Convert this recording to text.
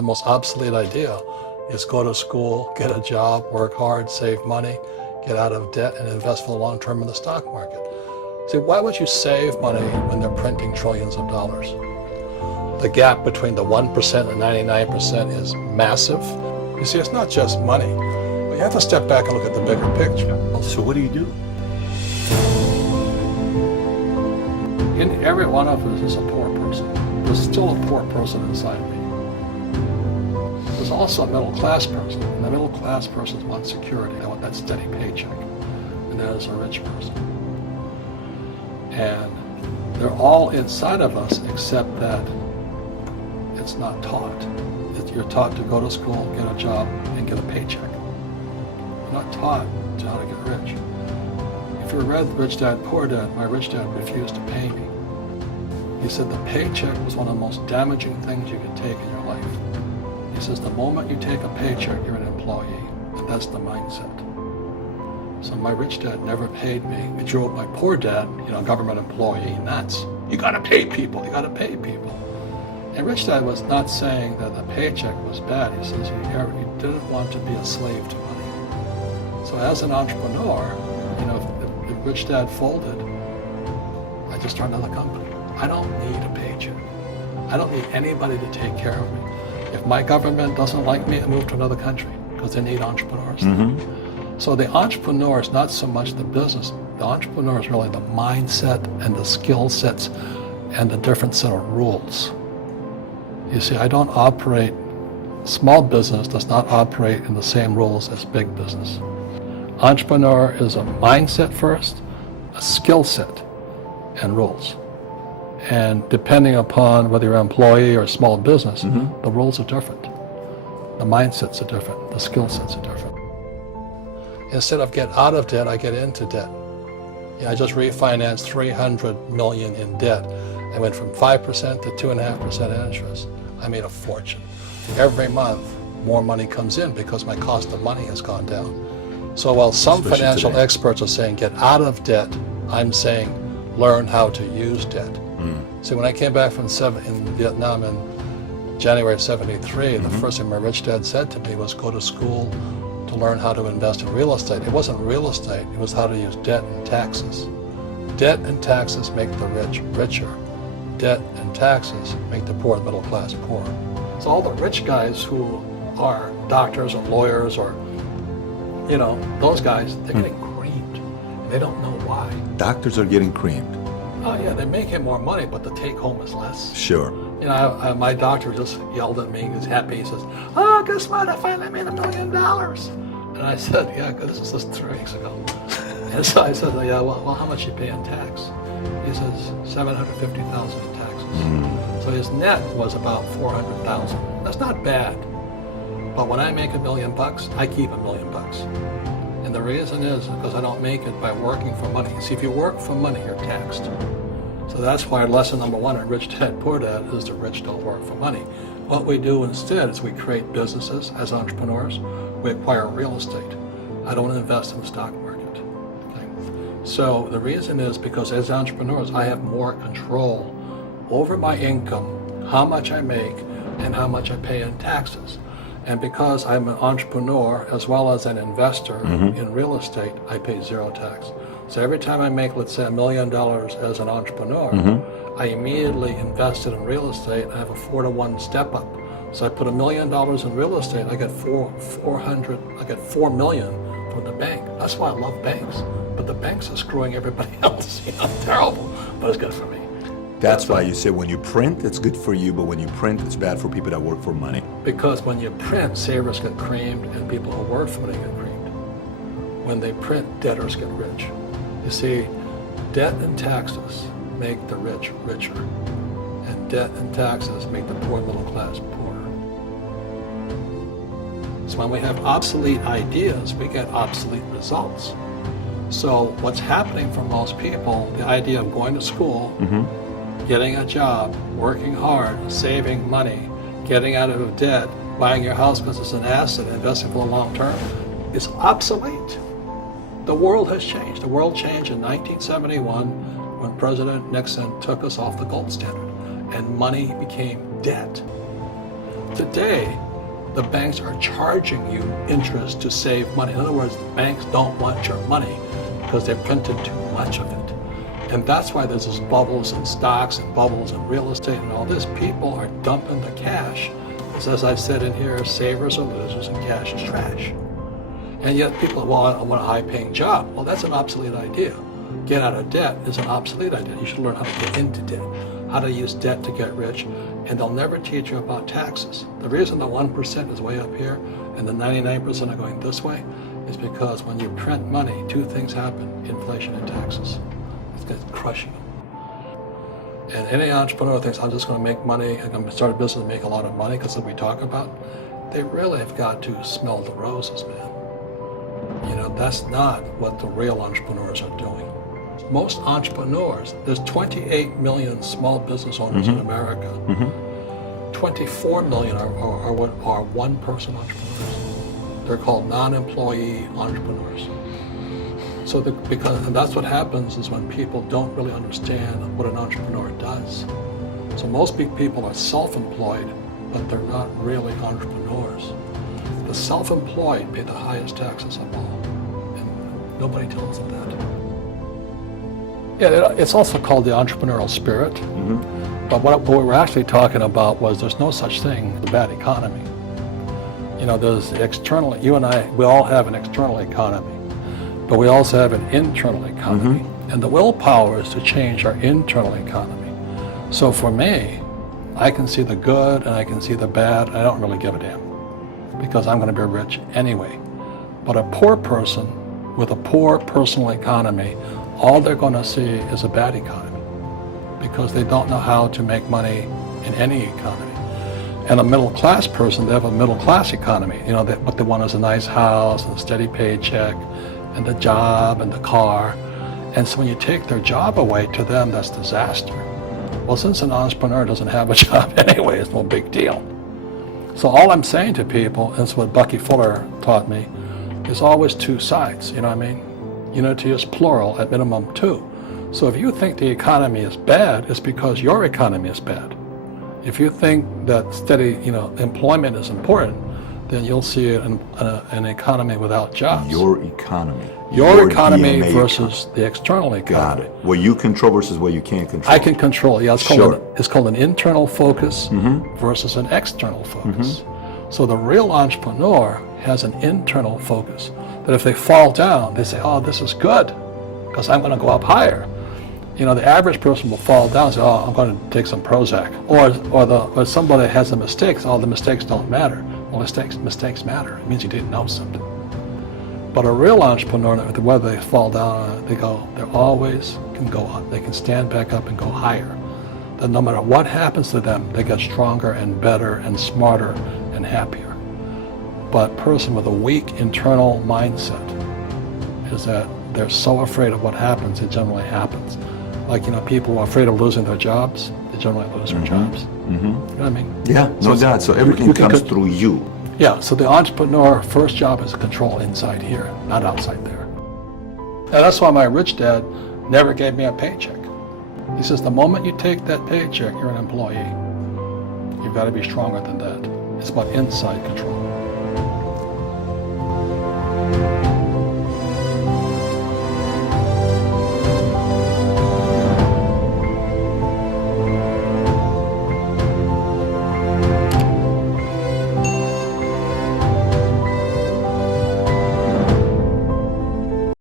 the most obsolete idea is go to school, get a job, work hard, save money, get out of debt, and invest for the long term in the stock market. See, why would you save money when they're printing trillions of dollars? The gap between the 1% and 99% is massive. You see, it's not just money. You have to step back and look at the bigger picture. So what do you do? In every one of us is a poor person. There's still a poor person inside me. There's also a middle class person, and the middle class person wants security. They want that steady paycheck, and that is a rich person. And they're all inside of us, except that it's not taught. You're taught to go to school, get a job, and get a paycheck. You're not taught how to get rich. If you read Rich Dad, Poor Dad, my rich dad refused to pay me. He said the paycheck was one of the most damaging things you could take in your life. He says the moment you take a paycheck, you're an employee, and that's the mindset. So my rich dad never paid me. He drove my poor dad, government employee, nuts. You gotta pay people, you gotta pay people. And Rich Dad was not saying that the paycheck was bad. He says he didn't want to be a slave to money. So as an entrepreneur, if Rich Dad folded, I just started another company. I don't need a paycheck. I don't need anybody to take care of me. If my government doesn't like me, I move to another country because they need entrepreneurs. Mm-hmm. So the entrepreneur is not so much the business. The entrepreneur is really the mindset and the skill sets and the different set of rules. You see, I don't operate, small business does not operate in the same rules as big business. Entrepreneur is a mindset first, a skill set, and rules. And depending upon whether you're an employee or a small business, mm-hmm. the rules are different. The mindsets are different, the skill sets are different. Instead of get out of debt, I get into debt. I just refinanced $300 million in debt. I went from 5% to 2.5% interest. I made a fortune. Every month, more money comes in because my cost of money has gone down. So while some financial experts are saying get out of debt, I'm saying learn how to use debt. So when I came back from in Vietnam in January of '73, the first thing my rich dad said to me was go to school to learn how to invest in real estate. It wasn't real estate, it was how to use debt and taxes. Debt and taxes make the rich richer. Debt and taxes make the poor, middle class, poor. So all the rich guys who are doctors or lawyers or, those guys, they're getting creamed. And they don't know why. Doctors are getting creamed. Oh yeah, they're making more money, but the take home is less. Sure. My doctor just yelled at me. He's happy. He says, "Oh, guess what? I finally made $1 million." And I said, "Yeah, this is just 3 weeks ago." And so I said, "Yeah, well, how much you pay in tax?" He says, $750,000 in taxes. So his net was about $400,000. That's not bad. But when I make $1 million, I keep $1 million. And the reason is because I don't make it by working for money. See, if you work for money, you're taxed. So that's why lesson number 1 in Rich Dad, Poor Dad is the rich don't work for money. What we do instead is we create businesses as entrepreneurs. We acquire real estate. I don't invest in the stock market. Okay? So the reason is because as entrepreneurs, I have more control over my income, how much I make, and how much I pay in taxes. And because I'm an entrepreneur as well as an investor in real estate, I pay 0 tax. So every time I make, let's say, $1 million as an entrepreneur, I immediately invested in real estate. I have a 4-to-1 step up. So I put $1 million in real estate. I get $4 million from the bank. That's why I love banks. But the banks are screwing everybody else. Terrible, but it's good for me. That's why you say when you print, it's good for you, but when you print, it's bad for people that work for money. Because when you print, savers get creamed and people who work for money get creamed. When they print, debtors get rich. You see, debt and taxes make the rich richer, and debt and taxes make the poor middle class poorer. So when we have obsolete ideas, we get obsolete results. So what's happening for most people, the idea of going to school, getting a job, working hard, saving money, getting out of debt, buying your house because it's an asset, investing for the long term, is obsolete. The world has changed. The world changed in 1971 when President Nixon took us off the gold standard and money became debt. Today, the banks are charging you interest to save money. In other words, banks don't want your money because they've printed too much of it. And that's why there's these bubbles in stocks and bubbles in real estate and all this. People are dumping the cash. Because as I said in here, savers are losers and cash is trash. And yet people want a high-paying job. Well, that's an obsolete idea. Get out of debt is an obsolete idea. You should learn how to get into debt, how to use debt to get rich, and they'll never teach you about taxes. The reason the 1% is way up here and the 99% are going this way is because when you print money, two things happen: inflation and taxes. It's crushing them. And any entrepreneur thinks, I'm just going to make money, I'm going to start a business and make a lot of money because of what we talk about. They really have got to smell the roses, man. You know, that's not what the real entrepreneurs are doing. Most entrepreneurs, there's 28 million small business owners in America. 24 million are one-person entrepreneurs. They're called non-employee entrepreneurs. So and that's what happens is when people don't really understand what an entrepreneur does. So most people are self-employed, but they're not really entrepreneurs. The self-employed pay the highest taxes of all, and nobody tells them that. Yeah, it's also called the entrepreneurial spirit. But what we were actually talking about was there's no such thing as a bad economy. You know, there's external, you and I, we all have an external economy, but we also have an internal economy. And the willpower is to change our internal economy. So for me, I can see the good and I can see the bad. I don't really give a damn because I'm going to be rich anyway. But a poor person with a poor personal economy, all they're going to see is a bad economy because they don't know how to make money in any economy. And a middle class person, they have a middle class economy. You know, what they want is a nice house and a steady paycheck and the job and the car. And so when you take their job away, to them, that's disaster. Well, since an entrepreneur doesn't have a job anyway, it's no big deal. So all I'm saying to people, and it's what Bucky Fuller taught me, is always two sides, you know what I mean? Unity is plural, at minimum two. So if you think the economy is bad, it's because your economy is bad. If you think that steady, employment is important, then you'll see an economy without jobs. Your economy. Your economy DNA versus the external economy. Got it. What you control versus what you can't control. I can control. Yeah, it's called an internal focus Mm-hmm. versus an external focus. So the real entrepreneur has an internal focus. That if they fall down, they say, "Oh, this is good, because I'm going to go up higher." You know, the average person will fall down and say, "Oh, I'm going to take some Prozac." Or somebody has a mistake. Oh, the mistakes don't matter. Well, mistakes matter. It means you didn't know something. But a real entrepreneur, whether they fall down, they always can go up. They can stand back up and go higher. That no matter what happens to them, they get stronger and better and smarter and happier. But a person with a weak internal mindset is that they're so afraid of what happens, it generally happens. Like, people are afraid of losing their jobs, they generally lose their jobs. You know what I mean? Yeah, no doubt. So everything comes through you. Yeah, so the entrepreneur first job is to control inside here, not outside there. And that's why my rich dad never gave me a paycheck. He says, the moment you take that paycheck, you're an employee. You've got to be stronger than that. It's about inside control.